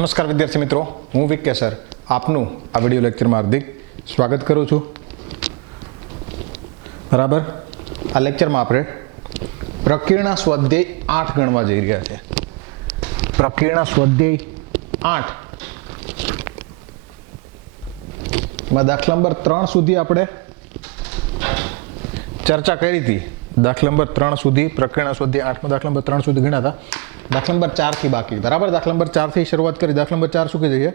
નમસ્કાર વિદ્યાર્થી મિત્રો, હું વિકે સર આપનું આ વિડિયો લેક્ચરમાં હાર્દિક સ્વાગત કરું છું. બરાબર, આ લેક્ચરમાં આપણે પ્રકીર્ણ સ્વાધ્યાય 8 ગણવા જઈ રહ્યા છે. પ્રકીર્ણ સ્વાધ્યાય 8 માં દાખલા નંબર 3 સુધી આપણે ચર્ચા કરી હતી. દાખલા નંબર 3 સુધી પ્રકીર્ણ સ્વાધ્યાય 8 માં દાખલા નંબર 3 સુધી ગણ્યા હતા. દાખલા નંબર 4 થી બાકી. બરાબર, દાખલા નંબર 4 થી શરૂઆત કરી. દાખલા નંબર 4 શું કહે છે?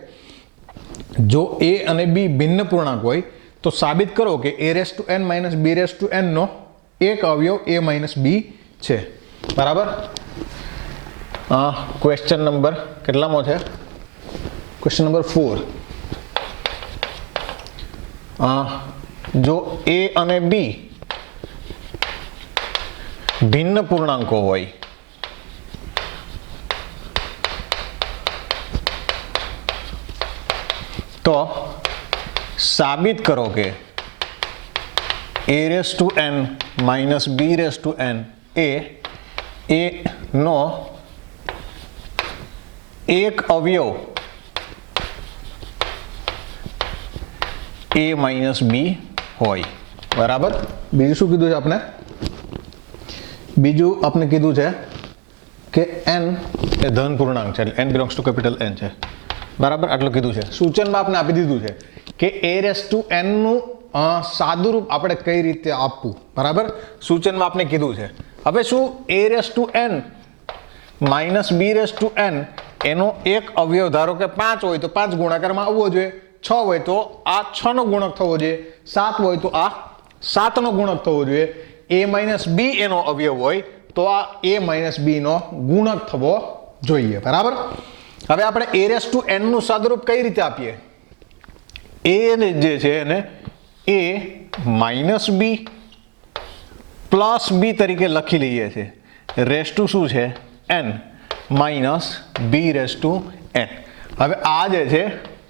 જો a અને b ભિન્ન પૂર્ણાંક હોય તો સાબિત કરો કે a⁻n - b⁻n નો એક અવયવ a - b છે. બરાબર, ક્વેશ્ચન નંબર કેટલામો છે? Question number 4. જો a અને b ભિન્ન પૂર્ણાંકો હોય તો સાબિત કરો કે a⁻n - b⁻n એ નો એક અવયવ a - b હોય. બરાબર, બીજું શું કીધું છે આપણે? બીજું આપણે કીધું છે કે n એ ધન પૂર્ણાંક છે, એટલે n belongs to capital N છે. બરાબર, આટલું કીધું છે. સૂચનમાં આપણે આપી દીધું છે કે a⁻n નું સાદુરૂપ આપણે કઈ રીતે આપવું. બરાબર, સૂચનમાં આપણે કીધું છે. હવે શું a⁻n - b⁻n એનો એક અવયવ ધારો કે 5 હોય તો 5 ગુણાકારમાં આવવો જોઈએ, 6 હોય તો આ 6 નો ગુણક થવો જોઈએ, 7 હોય તો આ 7 નો ગુણક થવો જોઈએ. a - b એનો અવયવ હોય તો આ a - b નો ગુણક થવો જોઈએ. બરાબર, હવે આપણે a⁻n નું સાદુરૂપ કઈ રીતે આપીએ? a જે છે એને a - b પ્લસ b તરીકે લખી લઈએ છીએ. રેસ ટુ શું છે? n minus b⁻n. હવે આ જે છે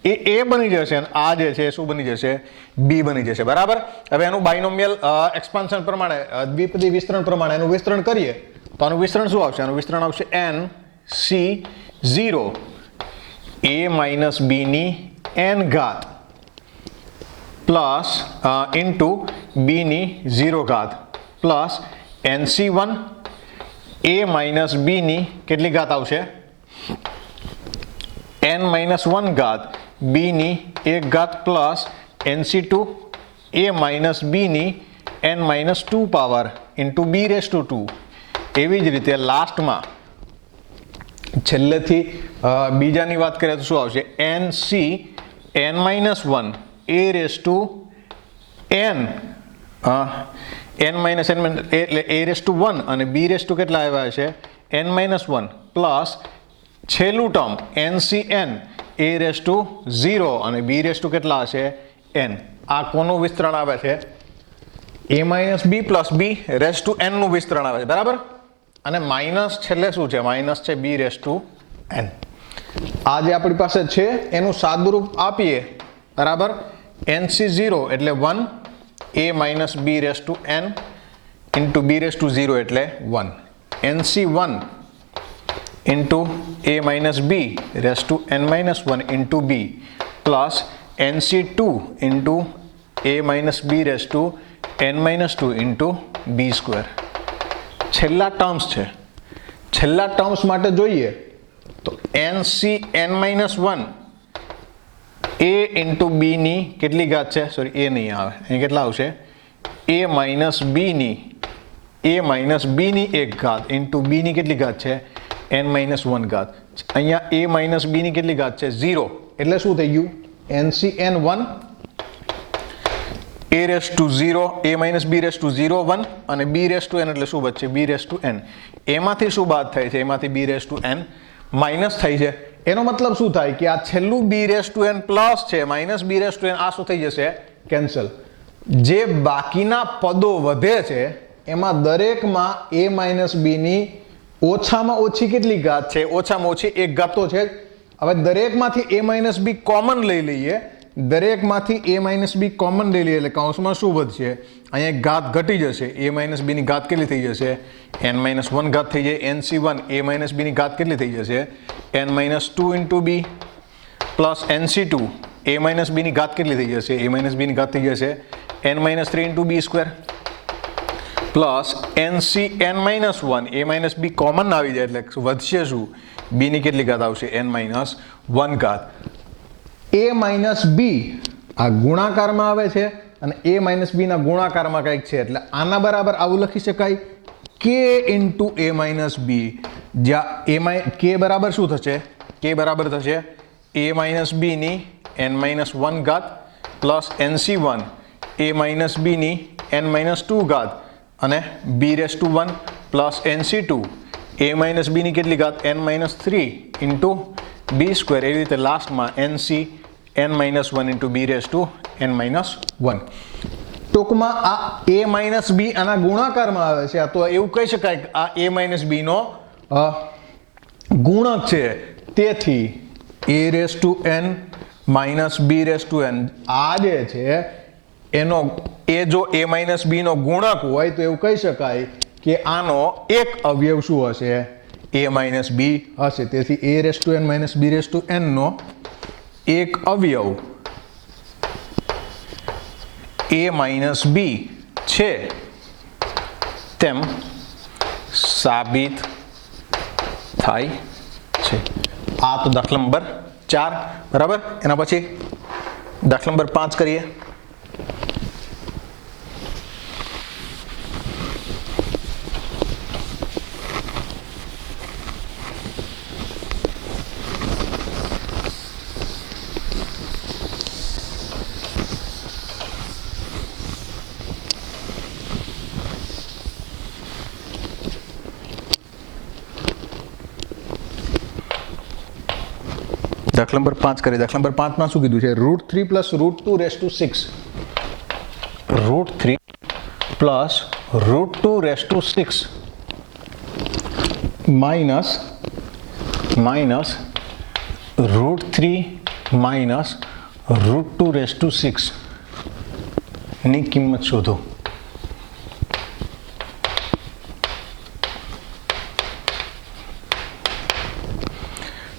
એ a બની જશે અને આ જે છે શું બની જશે? b બની જશે. બરાબર, હવે એનું બાયનોમિયલ એક્સપાન્શન પ્રમાણે, દ્વિપદી વિસ્તરણ પ્રમાણે એનું વિસ્તરણ કરીએ તો આનું વિસ્તરણ શું આવશે? આનું વિસ્તરણ આવશે nc0 a - b ની n ઘાત પ્લસ ઇન્ટુ b ની 0 ઘાત પ્લસ nc1 a - b ની કેટલી ઘાત આવશે? n - 1 ઘાત b ની 1 ઘાત પ્લસ nc2 a - b ની n - 2 પાવર ઇન્ટુ b⁻2. એવી જ રીતે લાસ્ટમાં છેલ્લેથી બીજાની વાત કરીએ તો શું આવશે? nc(n - 1) એટલે a⁻1 અને b⁻2 કેટલા આવ્યા છે? n - 1 પ્લસ છેલ્લું ટર્મ nc(n) a⁻0 અને b⁻2 કેટલા હશે? n. આ કોનું વિસ્તરણ આવે છે? a - b પ્લસ b⁻n નું વિસ્તરણ આવે છે. બરાબર, અને માઇનસ છેલ્લે શું છે? માઇનસ છે b⁻n. આ જે આપણી પાસે છે એનું સાદુરૂપ આપીએ. બરાબર, nc0 એટલે 1 a - b⁻n ઇન્ટુ b⁻0 એટલે 1, nc1 into a - b⁻n - 1 into b plus nc2 into a - b⁻n - 2 into b². છેલ્લા ટર્મ્સ છે. છેલ્લા ટર્મ્સ માટે જોઈએ તો nc(n - 1) a ઇન્ટુ b ની કેટલી ઘાત છે? સોરી, a નહીં આવે, અહીં કેટલા આવશે? a - b ની 1 ઘાત ઇન્ટુ b ની કેટલી ઘાત છે? n - 1 ઘાત. અહીંયા a - b ની કેટલી ઘાત છે? 0. એટલે શું થઈ ગયું? nc(n1) a⁻0 a - b⁻0 1 અને b⁻n એટલે શું બચશે? b⁻n. એમાંથી શું બાદ થાય છે? એમાંથી b⁻n માઇનસ થાય છે. એનો મતલબ શું થાય કે આ છેલ્લું b⁻n પ્લસ છે માઇનસ b⁻n, આ શું થઈ જશે? કેન્સલ. જે બાકીના પદો વધે છે એમાં દરેકમાં a - b ની ઓછામાં ઓછી કેટલી ઘાત છે? ઓછામાં ઓછી 1 ઘાત તો છે જ. હવે દરેકમાંથી a - b કોમન લઈ લઈએ. દરેકમાંથી a - b કોમન લઈ લઈએ એટલે કૌંસમાં શું વધશે? અહીંયા એક ઘાત ઘટી જશે. a - b ની ઘાત કેટલી થઈ જશે? n - 1 ઘાત થઈ જાય. nc1 a - b ની ઘાત કેટલી થઈ જશે? n - 2 into b plus NC2 a minus બીની ઘાત કેટલી થઈ જશે? a માઇનસ બીની ઘાત થઈ જશે n-3 into B square plus NCn-1 a minus B common આવી જાય એટલે વધશે શું? બીની કેટલી ઘાત આવશે? n-1 ઘાત. a માઇનસ બી આ ગુણાકારમાં આવે છે અને a માઇનસ બીના ગુણાકારમાં કંઈક છે એટલે આના બરાબર આવું લખી શકાય k ઇન્ટુ a માઇનસ બી, જ્યાં k બરાબર શું થશે? k બરાબર થશે a માઇનસ બીની n-1 ઘાત પ્લસ NC1 a માઇનસ બીની n-2 ઘાત અને b⁻1 plus NC2 a minus બીની કેટલી ઘાત? n-3 into B square. એવી રીતે લાસ્ટમાં NCn-1 ઇન્ટુ b⁻n-1. ટૂંકમાં આ a માઇનસ બી આના ગુણાકારમાં આવે છે, તો એવું કહી શકાય કે આ a માઇનસ બીનો ગુણક છે. તેથી a⁻n-b⁻n આ જે છે એનો જો a માઇનસ બીનો ગુણક હોય તો એવું કહી શકાય કે આનો એક અવયવ શું હશે? a માઇનસ બી હશે. તેથી a⁻n-b⁻n નો એક અવયવ a માઇનસ બી છે તેમ સાબિત થાય છે. આ તો દાખલા નંબર 4 બરાબર. એના પછી દાખલા નંબર 5 કરીએ. દાખલા નંબર 5 કરીએ. દાખલા નંબર 5 માં શું કીધું છે? √3 પ્લસ √2⁶ √3 પ્લસ √2⁶ માઇનસ √3 માઇનસ √2⁶ ની કિંમત શોધો.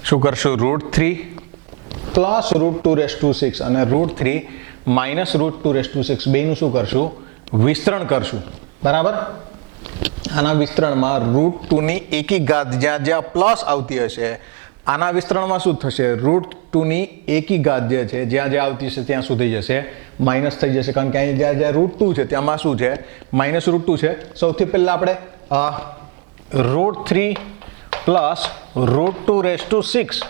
શું કરશું? √3 પ્લસ √2⁶ અને √3 માઇનસ √2⁶ બેનું શું કરશું? વિસ્તરણ કરશું. બરાબર. આના વિસ્તરણમાં √2 ની એકી ઘાત જ્યાં જ્યાં પ્લસ આવતી હશે આના વિસ્તરણમાં શું થશે? √2 ની એકી ઘાત જે છે જ્યાં જ્યાં આવતી હશે ત્યાં શું થઈ જશે? માઇનસ થઈ જશે. કારણ કે અહીં જ્યાં જ્યાં √2 છે ત્યાંમાં શું છે? માઇનસ √2 છે. સૌથી પહેલા આપણે √3 પ્લસ √2⁶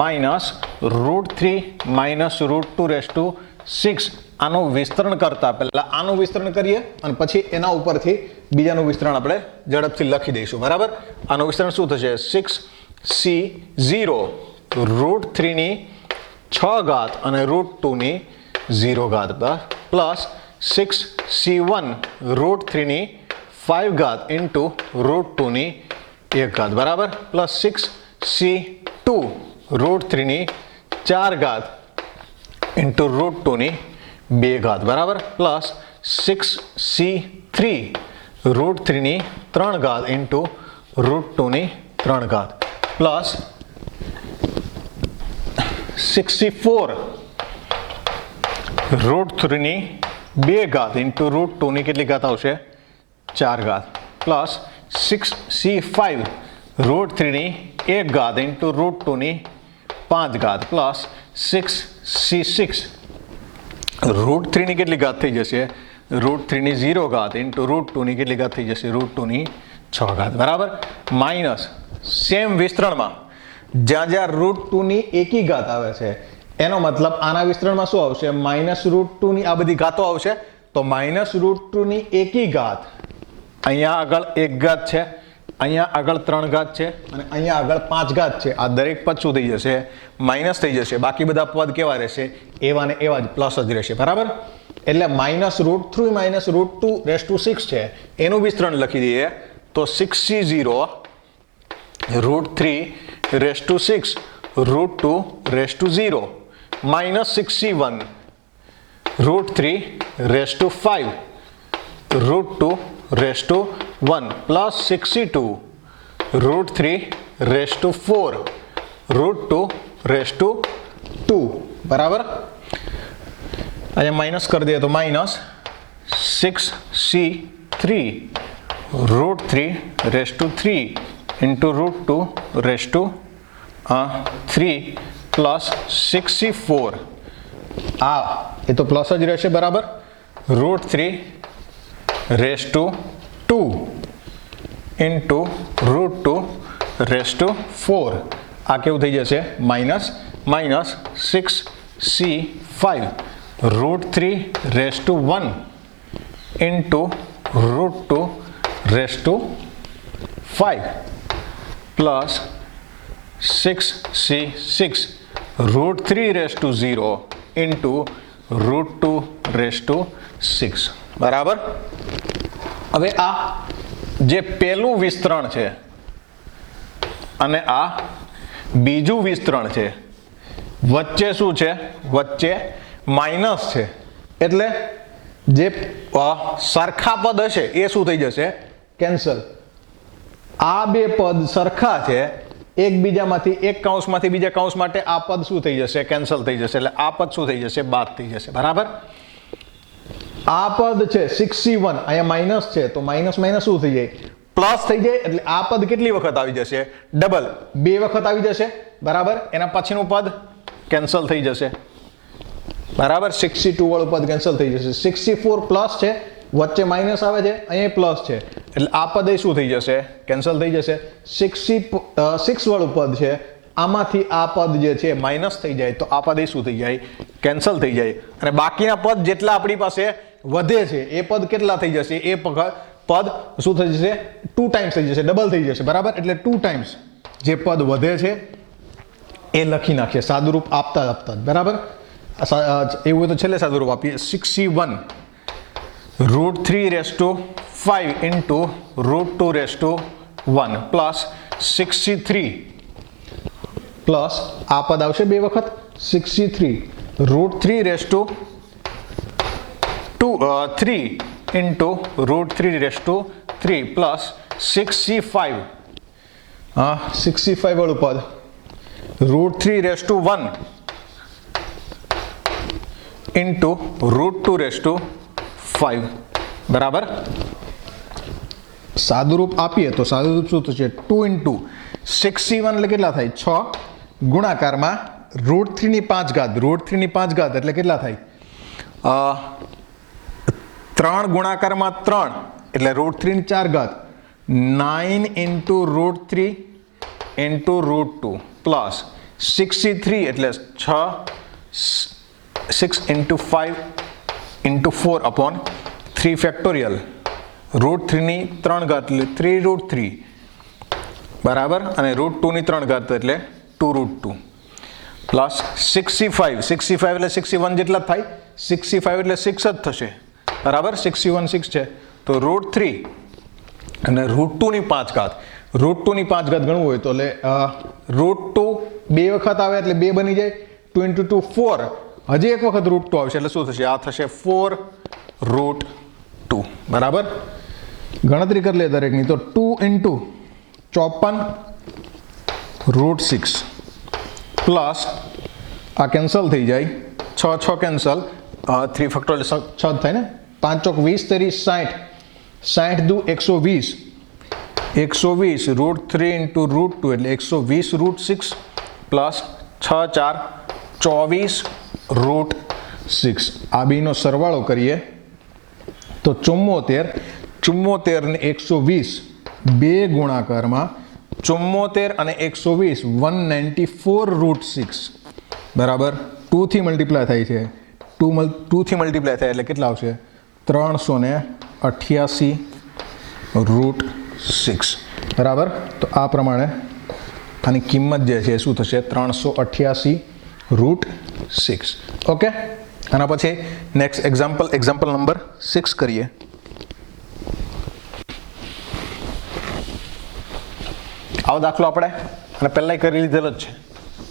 માઇનસ √3 માઇનસ √2⁶ આનું વિસ્તરણ કરતા પહેલા આનું વિસ્તરણ કરીએ અને પછી એના ઉપરથી બીજાનું વિસ્તરણ આપણે ઝડપથી લખી દઈશું. બરાબર. આનું વિસ્તરણ શું થશે? 6c0 √3 ની 6 ઘાત અને √2 ની 0 ઘાત પ્લસ 6c1 √3 ની 5 ઘાત ઇન્ટુ √2 ની 1 ઘાત બરાબર પ્લસ 6c2 √3 ની 4 ઘાત ઇન્ટુ √2 ની 2 ઘાત બરાબર પ્લસ 6c3 √3 ની 3 ઘાત ઇન્ટુ √2 ની 3 ઘાત પ્લસ 64 √3 ની 2 ઘાત ઇન્ટુ √2 ની કેટલી ઘાત આવશે? 4 ઘાત પ્લસ 6c5 √3 ની 1 ઘાત ઇન્ટુ √2 ની 5 ઘાત પ્લસ 6c6 √3 ની કેટલી ઘાત થઈ જશે? √3 ની 0 ઘાત ઇન્ટુ √2 ની કેટલી ઘાત થઈ જશે? √2 ની 6 ઘાત બરાબર માઇનસ સેમ વિસ્તરણમાં જ્યાં જ્યાં √2 ની એકી ઘાત આવે છે એનો મતલબ આના વિસ્તરણમાં શું આવશે? માઇનસ √2 ની આ બધી ઘાતો આવશે. તો માઇનસ √2 ની એકી ઘાત અહીંયા આગળ 1 ઘાત છે, અહીંયા આગળ 3 ઘાત છે અને અહીંયા આગળ 5 ઘાત છે. આ દરેક પદ શું થઈ જશે? માઇનસ થઈ જશે. બાકી બધા પદ કેવા રહેશે? એવા ને એવા જ પ્લસ જ રહેશે. બરાબર. એટલે માઇનસ √3 માઇનસ √2⁶ છે એનું વિસ્તરણ લખી દઈએ તો 6c0 √3⁶ √2�0 minus 6c1 √3⁵ √2⁴ plus 6c2 √3⁴ √2⁴ 2 बराबर। अरे माइनस कर दिए तो minus 6c3 √3 raise to 3 into √2 raise to 3 plus 6c4 आ ये तो प्लस ज रहेशे बराबर √3 raise to 2 into √2 raise to 4 आ केवुं थई जशे minus minus 6c5 √3 raise to 1 into √2 raise to 5 plus 6c6 √3 raise to 0 into √2 raise to 6 बराबर। हवे आ जे पहेलुं विस्तरण छे अने आ बीजुं विस्तरण छे वच्चे शुं छे वच्चे माइनस छे एटले जे सरखा पद हशे ए शुं थई जशे केन्सल। आ बे पद सरखा छे एकबीजामांथी एक काउंसमांथी बीजा काउंस माटे आ पद शुं थई जशे केन्सल थई जशे एटले आ पद शुं थई जशे बाद थई जशे बराबर। आ पद छे 6c1 अहींया माइनस छे तो माइनस माइनस शुं थई जाय प्लस थई जाय एटले आ पद केटली वखत आवी जशे डबल 2 वखत आवी जशे बराबर। एना पछीनुं पद केन्सल थई जशे बराबर 6c2 वाळुं पद केन्सल थई जशे 6c4 प्लस छे वच्चे माइनस आवे छे अहींया प्लस छे एटले आ पद ए शुं थई जशे केन्सल थई जशे 6 वाळुं पद छे आमांथी आ पद जे छे माइनस थई जाय तो आ पद ए शुं थई जाय केन्सल थई जाय अने बाकीना पद जेटला आपणी पासे વધે છે એ પદ કેટલા થઈ જશે એ પદ શું થઈ જશે 2 ટાઈમ્સ થઈ જશે ડબલ થઈ જશે બરાબર। એટલે 2 ટાઈમ્સ જે પદ વધે છે એ લખી નાખીએ સાદુરૂપ આપતા આપતા બરાબર। એવું હોય તો છેલ્લે સાદુરૂપ આપીએ 6c1 √3 raise to 5 into √2 raise to 1 plus 6c3 plus આ પદ આવશે 2 વખત 6c3 √3 raise to 3 into √3 raised to 3 plus 6c5 6c5 वालू पद √3 raised to 1 into √2 raised to 5 बराबर। सादुरूप आपीए तो सादुरूप शुं थशे 2 into 6c1 એટલે કેટલા થાય 6 ગુણાકારમાં √3 ની 5 ઘાત √3 ની 5 ઘાત એટલે કેટલા થાય 3 ગુણાકારમાં 3 એટલે √3 ની 4 ઘાત 9 into √3 into √2 પ્લસ 6c3 એટલે 6 into 5 into 4 upon 3 ફેક્ટોરિયલ √3 ની 3 ઘાત એટલે 3 √3 બરાબર અને √2 ની 3 ઘાત એટલે 2 √2 પ્લસ 6c5 એટલે 61 જેટલા થાય 6c5 એટલે 6 જ થશે बराबर 6c1 6 है तो √3 અને √2 ની 5 ઘાત √2 ની 5 ઘાત ગણવું હોય તો એટલે √2 બે વખત આવે એટલે 2 બની જાય 2 into 2 4 હજી એક વખત √2 આવશે એટલે શું થશે આ થશે 4 √2 બરાબર। ગણતરી કરી લે દરેકની તો 2 into 54 √6 પ્લસ આ કેન્સલ થઈ જાય 6 કેન્સલ 3 ફેક્ટોરિયલ 6 થાય ને 5 ચોક 20 तेरी 60 60 दू 120 120 √3 into √2 એટલે 120 √6 પ્લસ 6 4 24 √6 આ બેનો સરવાળો કરીએ તો 74 ને 120 બે ગુણાકારમાં 74 અને 120 194 √6 બરાબર 2 થી મલ્ટીપ્લાય થાય છે 2 થી મલ્ટીપ્લાય થાય એટલે કેટલા આવશે 388 √6 બરાબર। તો આ પ્રમાણે આની કિંમત જે છે શું થશે 388 √6 ઓકે। આના પછી નેક્સ્ટ એક્ઝામ્પલ નંબર 6 કરીએ। આવો દાખલો આપણે અને પહેલાંય કરી લીધેલો જ છે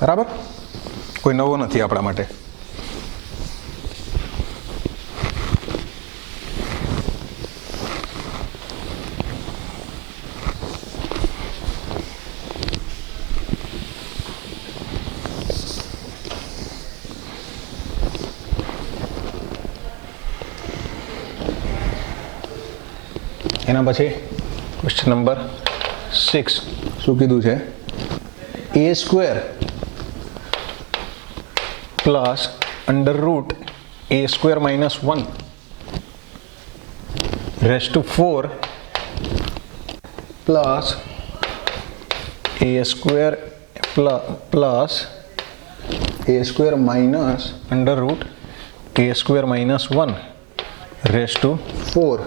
બરાબર કોઈ નવો નથી આપણા માટે। એના પછી ક્વેશ્ચન નંબર 6 શું કીધું છે? a square plus under route a square minus 1 raise to 4 plus a square plus a square minus under route a square minus 1 raise to 4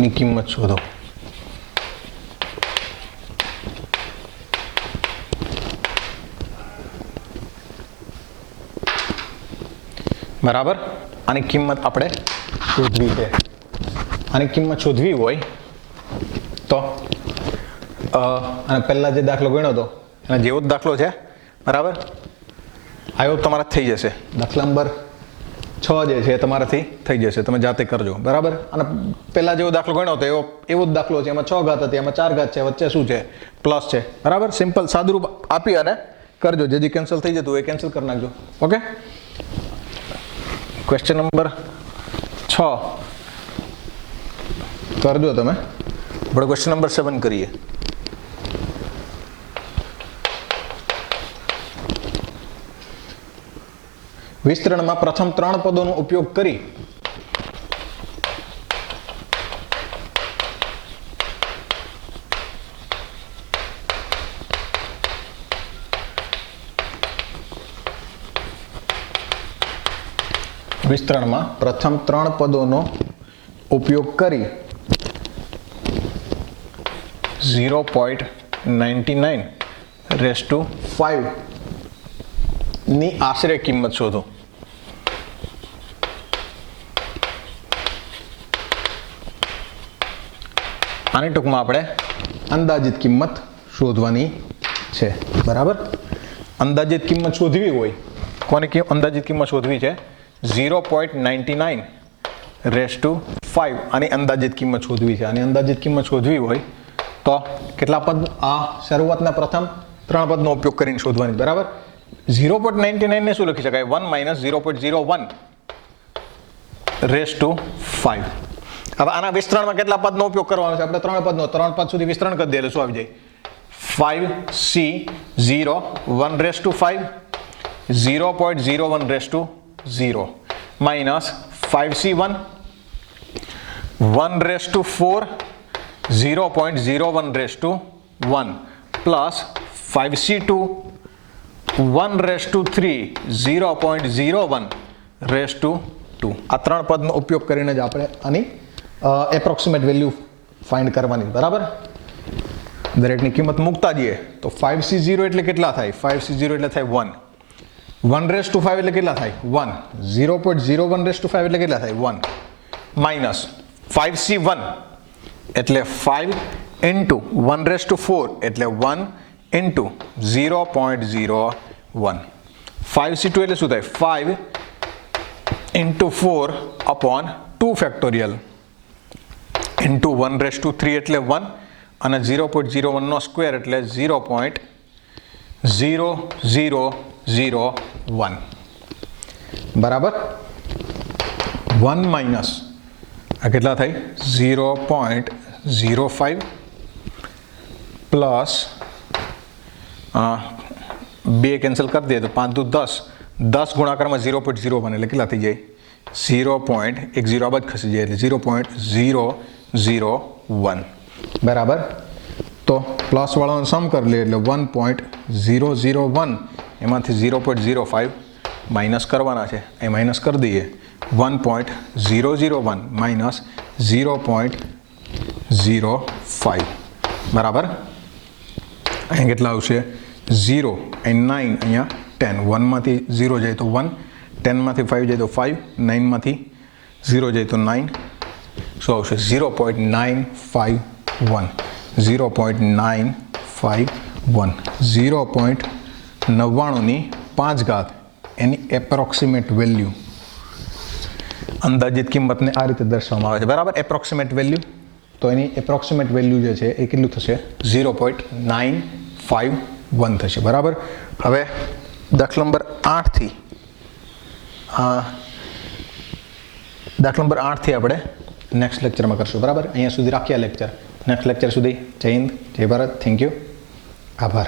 ની કિંમત શોધો. બરાબર, આની કિંમત આપણે શોધવી છે. આની કિંમત શોધવી હોય તો અને પહેલા જે દાખલો ગણ્યો હતો એના જેવો જ દાખલો છે. બરાબર, આયો તમારા થઈ જશે. દાખલા નંબર 6 જે છે તમારાથી થઈ જશે, તમે જાતે કરજો. બરાબર, અને પહેલા જેવો દાખલો ગણ્યો હતો એવો જ દાખલો છે. એમાં 6 ઘાત હતી, એમાં 4 ઘાત છે, વચ્ચે શું છે? પ્લસ છે. બરાબર, સિમ્પલ સાદુરૂપ આપી અને કરજો. જે કેન્સલ થઈ જતું એ કેન્સલ કરી નાખજો. ઓકે, ક્વેશ્ચન નંબર 6 કરજો તમે. આપણે ક્વેશ્ચન નંબર 7 કરીએ. વિસ્તરણમાં પ્રથમ 3 પદોનો ઉપયોગ કરી વિસ્તરણમાં પ્રથમ 3 પદોનો ઉપયોગ કરી 0.99 રેસ ટુ 5 ની આશરે કિંમત શોધો. આની ટૂંકમાં આપણે અંદાજિત કિંમત શોધવાની છે. બરાબર, અંદાજિત કિંમત શોધવી હોય, કોની અંદાજિત કિંમત શોધવી છે? 0.99 રેસ ટુ 5. આની અંદાજિત કિંમત શોધવી છે. આની અંદાજિત કિંમત શોધવી હોય તો કેટલા પદ? આ શરૂઆતના પ્રથમ 3 પદનો ઉપયોગ કરીને શોધવાની. બરાબર, 0.99 ને શું લખી શકાય? 1 માઇનસ 0.01 રેસ ટુ 5. હવે આના વિસ્તરણમાં કેટલા પદનો ઉપયોગ કરવાનો છે? આપણે 3 પદનો. 3 પદ સુધી વિસ્તરણ કરી દે એટલે શું આવી જાય? 5c0 1 raise to 5 0.01 raise to 0 minus 5c1 1 raise to 4 0.01 raise to 1 plus 5c2 1 raise to 3 0.01 raise to 2. આ 3 પદનો ઉપયોગ કરીને જ આપણે આની એપ્રોક્સિમેટ વેલ્યુ ફાઇન્ડ કરવાની. બરાબર, દરેકની કિંમત મૂકતા જઈએ તો 5c0 એટલે કેટલા થાય? 5c0 એટલે થાય 1. 1 રેસ ટુ 5 એટલે કેટલા થાય? 1. 0.01 રેસ ટુ 5 એટલે કેટલા થાય? 1 માઇનસ 5c1 એટલે 5 ઇન્ટુ 1 રેસ ટુ 4 એટલે 1 ઇન્ટુ 0.01. 5c2 એટલે શું થાય? 5 into 4 upon 2 factorial into 1 raise to 3 એટલે 1 અને 0.01 નો સ્ક્વેર એટલે 0.0001. બરાબર, 1 માઇનસ આ કેટલા થાય? 0.05 પ્લસ 2 કેન્સલ કરી દઈએ તો 5 દુ 10. 10 ગુણાકારમાં 0.01 એટલે કેટલા થઈ જાય? 0.10 આ બાદ ખસી જાય એટલે 0.001. બરાબર, તો પ્લસ વાળાનો સમ કરી લે એટલે 1.001 એમાંથી 0.05 માઇનસ કરવાના છે. એ માઇનસ કરી દઈએ. 1.001 માઇનસ 0.05. બરાબર, અહીંયા કેટલા આવશે? 0 અને 9 અહીંયા 10. 1 માંથી 0 જાય તો 1, 10 માંથી 5 જાય તો 5, 9 માંથી 0 જાય તો 9. શું આવશે? 0.951. 0.951. 0.99 ની 5 ઘાત એની એપ્રોક્સિમેટ વેલ્યુ, અંદાજિત કિંમતને આ રીતે દર્શાવવામાં આવે છે. બરાબર, એપ્રોક્સિમેટ વેલ્યુ. તો એની એપ્રોક્સિમેટ વેલ્યુ જે છે એ કેટલું થશે? 0.951 થશે. બરાબર, હવે દાખલા નંબર 8 થી આપણે નેક્સ્ટ લેક્ચરમાં કરશું. બરાબર, અહીંયા સુધી રાખીએ લેક્ચર. નેક્સ્ટ લેક્ચર સુધી જય હિન્દ, જય ભારત, થેન્ક યુ, આભાર.